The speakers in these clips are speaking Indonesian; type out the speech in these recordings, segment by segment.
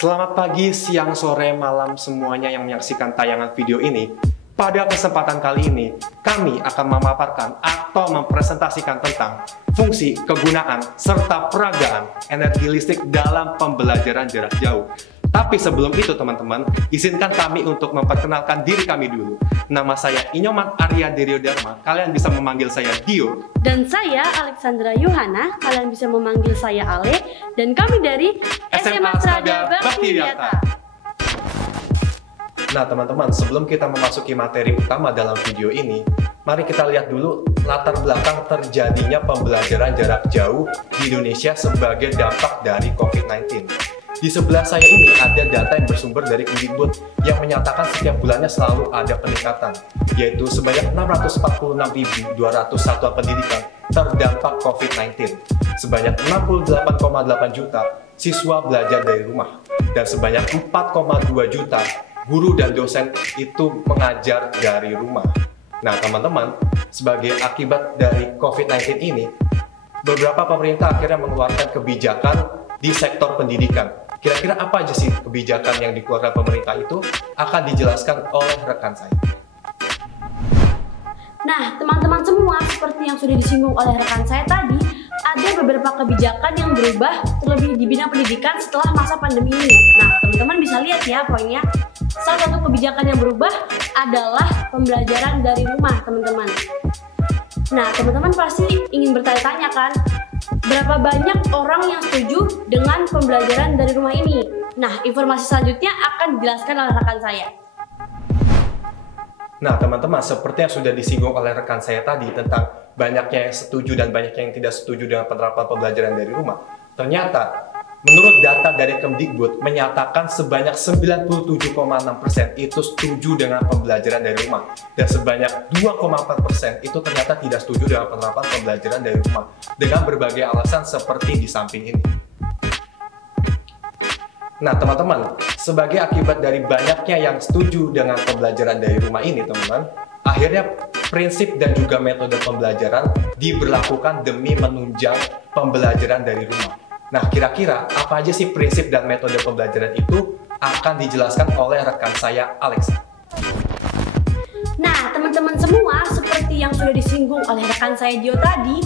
Selamat pagi, siang, sore, malam semuanya yang menyaksikan tayangan video ini. Pada kesempatan kali ini, kami akan memaparkan atau mempresentasikan tentang fungsi, kegunaan, serta peragaan energi listrik dalam pembelajaran jarak jauh. Tapi sebelum itu teman-teman, izinkan kami untuk memperkenalkan diri kami dulu. Nama saya Inyoman Arya Deriodharma, kalian bisa memanggil saya Dio. Dan saya Alexandra Yohana, kalian bisa memanggil saya Ale. Dan kami dari SMA Strada Bakti Wiyata. Nah teman-teman, sebelum kita memasuki materi utama dalam video ini, mari kita lihat dulu latar belakang terjadinya pembelajaran jarak jauh di Indonesia sebagai dampak dari COVID-19. Di sebelah saya ini ada data yang bersumber dari Kemdikbud yang menyatakan setiap bulannya selalu ada peningkatan, yaitu sebanyak 646.200 satuan pendidikan terdampak COVID-19. Sebanyak 68,8 juta siswa belajar dari rumah, dan sebanyak 4,2 juta guru dan dosen itu mengajar dari rumah. Nah teman-teman, sebagai akibat dari COVID-19 ini, beberapa pemerintah akhirnya mengeluarkan kebijakan di sektor pendidikan. Kira-kira apa aja sih kebijakan yang dikeluarkan pemerintah itu akan dijelaskan oleh rekan saya. Nah, teman-teman semua, seperti yang sudah disinggung oleh rekan saya tadi, ada beberapa kebijakan yang berubah terlebih di bidang pendidikan setelah masa pandemi ini. Nah, teman-teman bisa lihat ya poinnya. Salah satu kebijakan yang berubah adalah pembelajaran dari rumah, teman-teman. Nah, teman-teman pasti ingin bertanya-tanya kan, berapa banyak orang yang setuju dengan pembelajaran dari rumah ini? Nah, informasi selanjutnya akan dijelaskan oleh rekan saya. Nah, teman-teman, seperti yang sudah disinggung oleh rekan saya tadi tentang banyaknya yang setuju dan banyaknya yang tidak setuju dengan penerapan pembelajaran dari rumah. Ternyata, menurut data dari Kemdikbud menyatakan sebanyak 97,6% itu setuju dengan pembelajaran dari rumah, dan sebanyak 2,4% itu ternyata tidak setuju dengan penerapan pembelajaran dari rumah dengan berbagai alasan seperti di samping ini. Nah teman-teman, sebagai akibat dari banyaknya yang setuju dengan pembelajaran dari rumah ini teman-teman, akhirnya prinsip dan juga metode pembelajaran diberlakukan demi menunjang pembelajaran dari rumah. Nah, kira-kira apa aja sih prinsip dan metode pembelajaran itu akan dijelaskan oleh rekan saya, Alex. Nah, teman-teman semua, seperti yang sudah disinggung oleh rekan saya Dio tadi,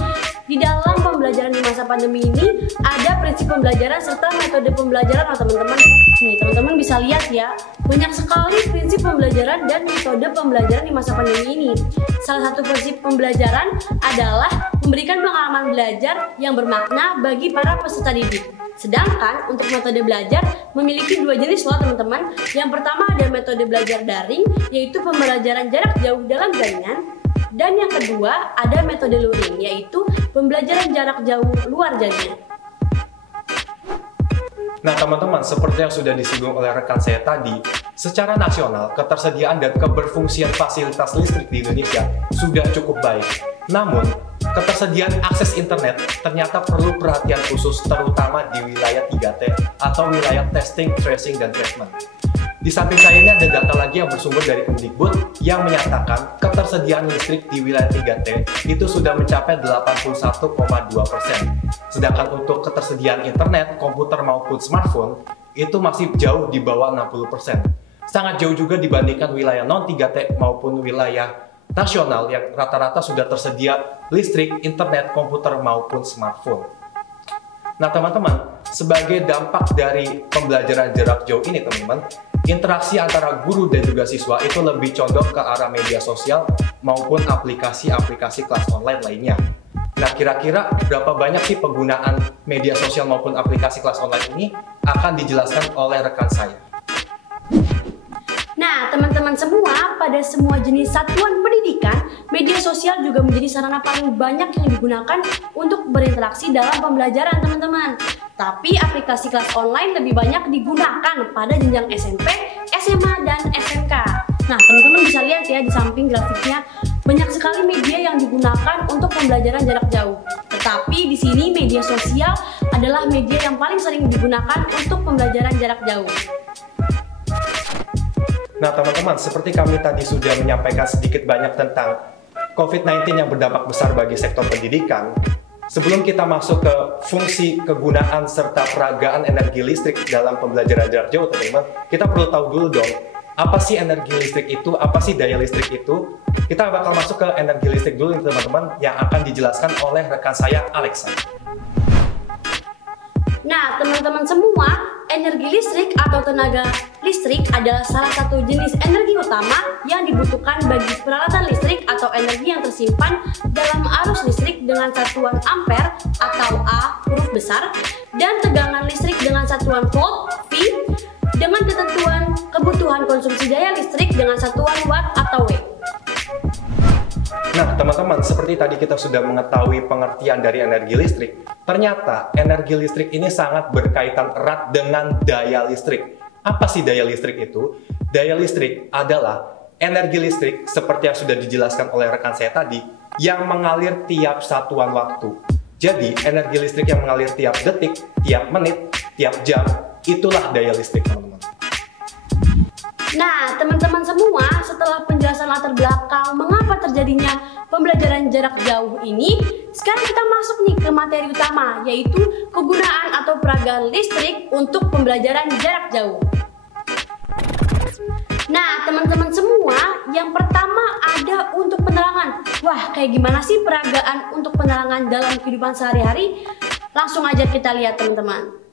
di dalam pembelajaran di masa pandemi ini ada prinsip pembelajaran serta metode pembelajaran, teman-teman. Nih, teman-teman bisa lihat ya, banyak sekali prinsip pembelajaran dan metode pembelajaran di masa pandemi ini. Salah satu prinsip pembelajaran adalah memberikan pengalaman belajar yang bermakna bagi para peserta didik. Sedangkan untuk metode belajar memiliki dua jenis loh teman-teman. Yang pertama ada metode belajar daring, yaitu pembelajaran jarak jauh dalam jaringan. Dan yang kedua ada metode luring, yaitu pembelajaran jarak jauh luar jaringan. Nah teman-teman, seperti yang sudah disinggung oleh rekan saya tadi, secara nasional ketersediaan dan keberfungsian fasilitas listrik di Indonesia sudah cukup baik. Namun, ketersediaan akses internet ternyata perlu perhatian khusus terutama di wilayah 3T atau wilayah testing, tracing, dan treatment. Di samping saya ini ada data lagi yang bersumber dari Kemdikbud yang menyatakan ketersediaan listrik di wilayah 3T itu sudah mencapai 81,2%. Sedangkan untuk ketersediaan internet, komputer maupun smartphone itu masih jauh di bawah 60%. Sangat jauh juga dibandingkan wilayah non-3T maupun wilayah nasional yang rata-rata sudah tersedia listrik, internet, komputer maupun smartphone. Nah teman-teman, sebagai dampak dari pembelajaran jarak jauh ini teman-teman, interaksi antara guru dan juga siswa itu lebih condong ke arah media sosial maupun aplikasi-aplikasi kelas online lainnya. Nah kira-kira berapa banyak sih penggunaan media sosial maupun aplikasi kelas online ini akan dijelaskan oleh rekan saya. Nah, teman-teman semua, pada semua jenis satuan pendidikan, media sosial juga menjadi sarana paling banyak yang digunakan untuk berinteraksi dalam pembelajaran, teman-teman. Tapi aplikasi kelas online lebih banyak digunakan pada jenjang SMP, SMA, dan SMK. Nah, teman-teman bisa lihat ya di samping grafiknya, banyak sekali media yang digunakan untuk pembelajaran jarak jauh. Tetapi di sini media sosial adalah media yang paling sering digunakan untuk pembelajaran jarak jauh. Nah teman-teman, seperti kami tadi sudah menyampaikan sedikit banyak tentang COVID-19 yang berdampak besar bagi sektor pendidikan, sebelum kita masuk ke fungsi, kegunaan, serta peragaan energi listrik dalam pembelajaran jarak jauh, teman-teman, kita perlu tahu dulu dong, apa sih energi listrik itu, apa sih daya listrik itu. Kita bakal masuk ke energi listrik dulu, teman-teman, yang akan dijelaskan oleh rekan saya, Alexa. Nah, teman-teman semua, energi listrik atau tenaga listrik adalah salah satu jenis energi utama yang dibutuhkan bagi peralatan listrik atau energi yang tersimpan dalam arus listrik dengan satuan ampere atau A huruf besar dan tegangan listrik dengan satuan volt V dengan ketentuan kebutuhan konsumsi daya listrik dengan satuan watt atau W. Nah, teman-teman, seperti tadi kita sudah mengetahui pengertian dari energi listrik, ternyata energi listrik ini sangat berkaitan erat dengan daya listrik. Apa sih daya listrik itu? Daya listrik adalah energi listrik seperti yang sudah dijelaskan oleh rekan saya tadi, yang mengalir tiap satuan waktu. Jadi, energi listrik yang mengalir tiap detik, tiap menit, tiap jam, itulah daya listrik, teman-teman. Nah, teman-teman semua, setelah penjelasan latar belakang mengapa terjadinya pembelajaran jarak jauh ini, sekarang kita masuk nih ke materi utama, yaitu kegunaan atau peragaan listrik untuk pembelajaran jarak jauh. Nah, teman-teman semua, yang pertama ada untuk penerangan. Wah, kayak gimana sih peragaan untuk penerangan dalam kehidupan sehari-hari? Langsung aja kita lihat, teman-teman.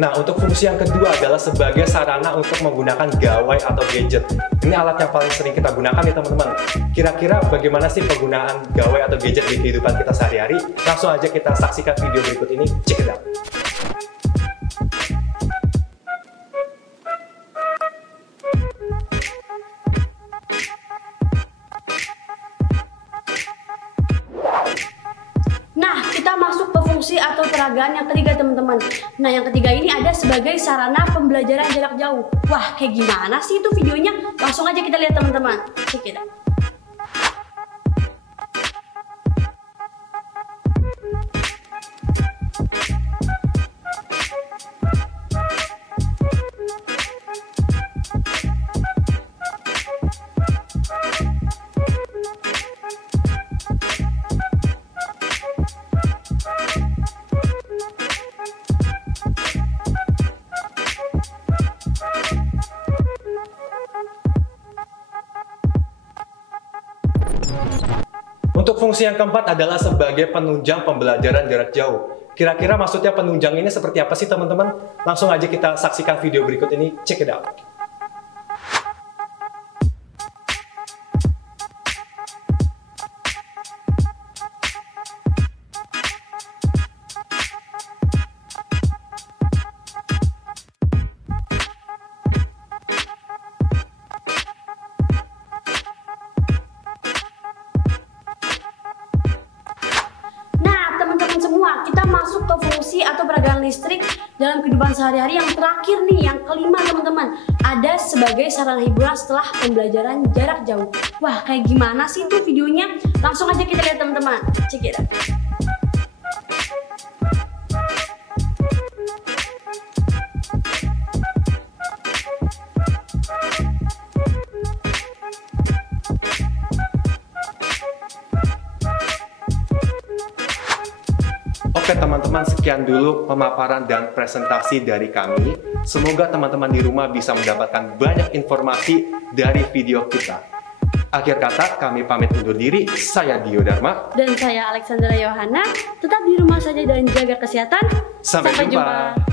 Nah, untuk fungsi yang kedua adalah sebagai sarana untuk menggunakan gawai atau gadget. Ini alat yang paling sering kita gunakan nih, teman-teman. Kira-kira bagaimana sih penggunaan gawai atau gadget di kehidupan kita sehari-hari? Langsung aja kita saksikan video berikut ini. Check it out. Nah, kita masuk ke fungsi atau peragaan yang ketiga, teman-teman. Nah, yang ketiga ini ada sebagai sarana pembelajaran jarak jauh. Wah, kayak gimana sih itu videonya? Langsung aja kita lihat, teman-teman. Check it out. Untuk fungsi yang keempat adalah sebagai penunjang pembelajaran jarak jauh. Kira-kira maksudnya penunjang ini seperti apa sih, teman-teman? Langsung aja kita saksikan video berikut ini. Check it out. Kita masuk ke fungsi atau peragaan listrik dalam kehidupan sehari-hari yang terakhir nih, yang kelima, teman-teman. Ada sebagai sarana hiburan setelah pembelajaran jarak jauh. Wah, kayak gimana sih itu videonya? Langsung aja kita lihat, teman-teman. Check it out. Oke teman-teman, sekian dulu pemaparan dan presentasi dari kami. Semoga teman-teman di rumah bisa mendapatkan banyak informasi dari video kita. Akhir kata, kami pamit undur diri. Saya Dio Dharma. Dan saya Alexandra Yohana. Tetap di rumah saja dan jaga kesehatan. Sampai jumpa.